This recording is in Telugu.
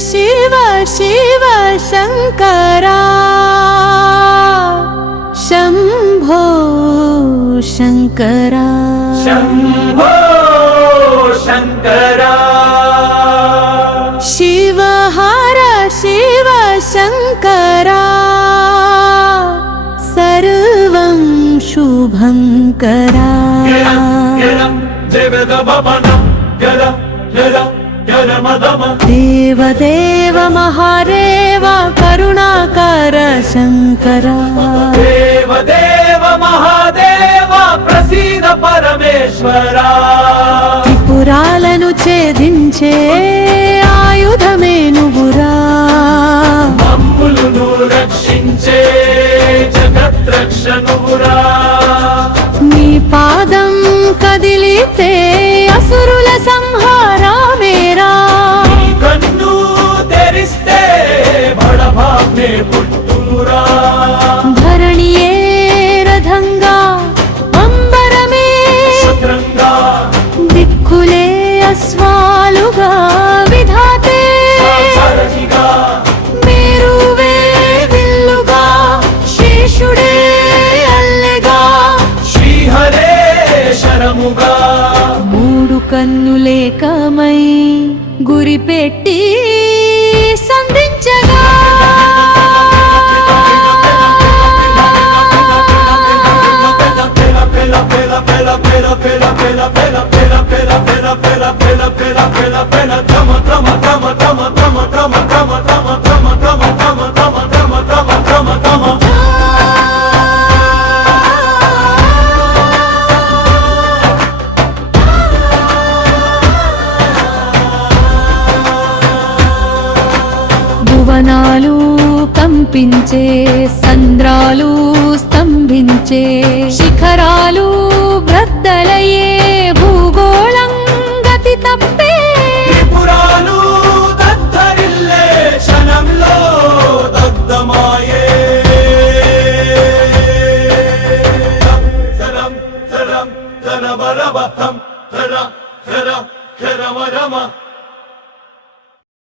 शिव शिव शङ्करा शम्भो शङ्करा शम्भो शङ्करा शिव हर शिव शङ्करा सर्वं शुभं करा देव देव महादेव करुणाकर शङ्करा देव देव महादेव प्रसीद परमेश्वरा त्रिपुराలను ఛేదించే ఆయుధమే నువ్వురా మమ్ములను రక్షించే జగద్రక్షణురా నీ పాదం కదిలితే అసురుల సంహారమేరా కన్ను తెరిస్తే బడభాగ్నే పుట్టురా ధరణియే రథంగా అంబరమే శత్రంగా దిక్కులే అశ్వాలుగా విధాతే సారథిగా మేరువే విల్లుగా శేషుడే అల్లెగా శ్రీహరే శరముగా మూడు కన్నులేకమై గురిపెట్టి సంధించగా భువనాలు కంపించే సంద్రాలు స్తంభించే శిఖరాలు బ్రద్దలయే భూగోళం గతి తప్పే త్రిపురాలు దద్దరిల్లే క్షణంలో దద్దమాయే ధరం ధరం ధనమరమ ధర ధర ధరమరమ